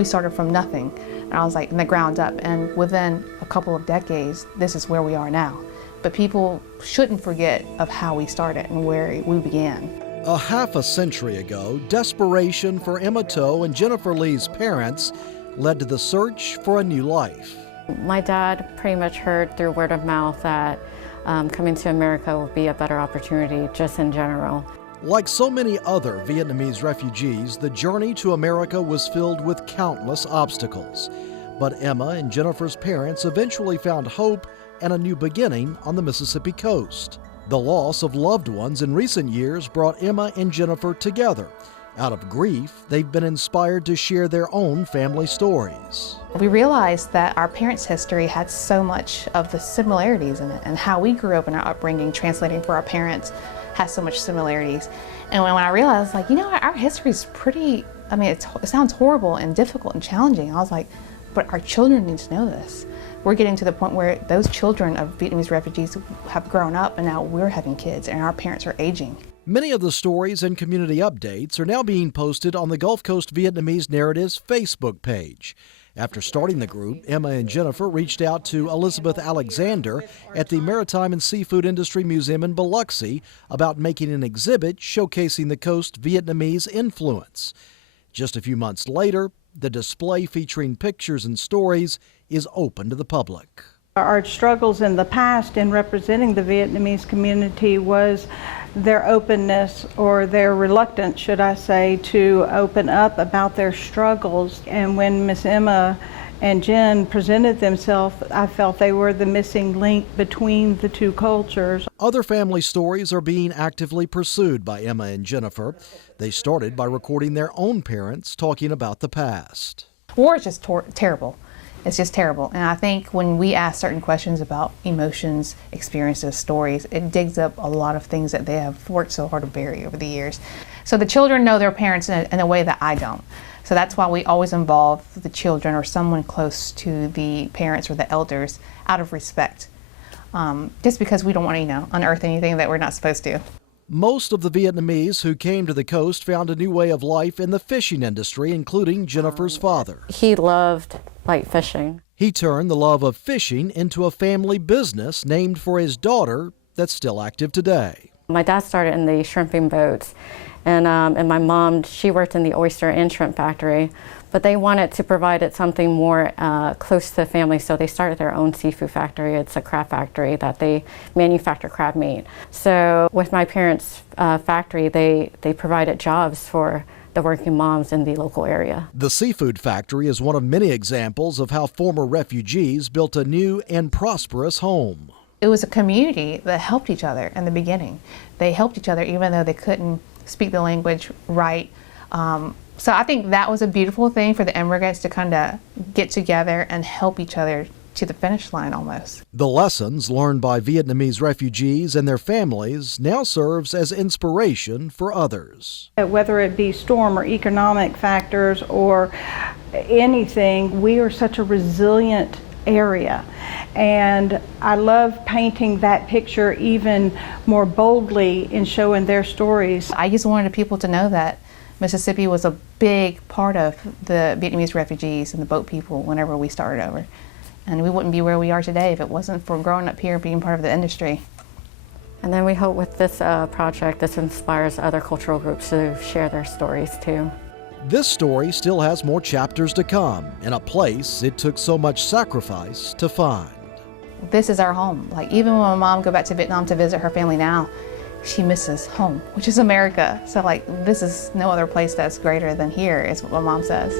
We started from nothing, and I was like, in the ground up, and within a couple of decades, this is where we are now. But people shouldn't forget of how we started and where we began. A half a century ago, desperation for Emma Toe and Jennifer Lee's parents led to the search for a new life. My dad pretty much heard through word of mouth that coming to America would be a better opportunity just in general. Like so many other Vietnamese refugees, the journey to America was filled with countless obstacles. But Emma and Jennifer's parents eventually found hope and a new beginning on the Mississippi coast. The loss of loved ones in recent years brought Emma and Jennifer together. Out of grief, they've been inspired to share their own family stories. We realized that our parents' history had so much of the similarities in it, and how we grew up in our upbringing, translating for our parents, has so much similarities. And when I realized, like, you know, our history is pretty, I mean, it sounds horrible and difficult and challenging. I was like, but our children need to know this. We're getting to the point where those children of Vietnamese refugees have grown up, and now we're having kids, and our parents are aging. Many of the stories and community updates are now being posted on the Gulf Coast Vietnamese Narratives Facebook page. After starting the group, Emma and Jennifer reached out to Elizabeth Alexander at the Maritime and Seafood Industry Museum in Biloxi about making an exhibit showcasing the coast Vietnamese influence. Just a few months later, the display featuring pictures and stories is open to the public. Our struggles in the past in representing the Vietnamese community was their openness, or their reluctance, should I say, to open up about their struggles. And when Miss Emma and Jen presented themselves, I felt they were the missing link between the two cultures. Other family stories are being actively pursued by Emma and Jennifer. They started by recording their own parents talking about the past. War is just terrible. It's just terrible. And I think when we ask certain questions about emotions, experiences, stories, it digs up a lot of things that they have worked so hard to bury over the years. So the children know their parents in a way that I don't. So that's why we always involve the children or someone close to the parents or the elders out of respect. Just because we don't want to, unearth anything that we're not supposed to. Most of the Vietnamese who came to the coast found a new way of life in the fishing industry, including Jennifer's father. He loved light fishing. He turned the love of fishing into a family business named for his daughter that's still active today. My dad started in the shrimping boats, and my mom, she worked in the oyster and shrimp factory, but they wanted to provide it something more close to the family, so they started their own seafood factory. It's a crab factory that they manufacture crab meat. So with my parents' factory, they provided jobs for the working moms in the local area. The seafood factory is one of many examples of how former refugees built a new and prosperous home. It was a community that helped each other in the beginning. They helped each other even though they couldn't speak the language right. So I think that was a beautiful thing for the immigrants to kind of get together and help each other to the finish line almost. The lessons learned by Vietnamese refugees and their families now serves as inspiration for others. Whether it be storm or economic factors or anything, we are such a resilient area. And I love painting that picture even more boldly in showing their stories. I just wanted people to know that Mississippi was a big part of the Vietnamese refugees and the boat people whenever we started over. And we wouldn't be where we are today if it wasn't for growing up here, being part of the industry. And then we hope with this project, this inspires other cultural groups to share their stories too. This story still has more chapters to come in a place it took so much sacrifice to find. This is our home. Like, even when my mom goes back to Vietnam to visit her family now, she misses home, which is America. So like, this is no other place that's greater than here, is what my mom says.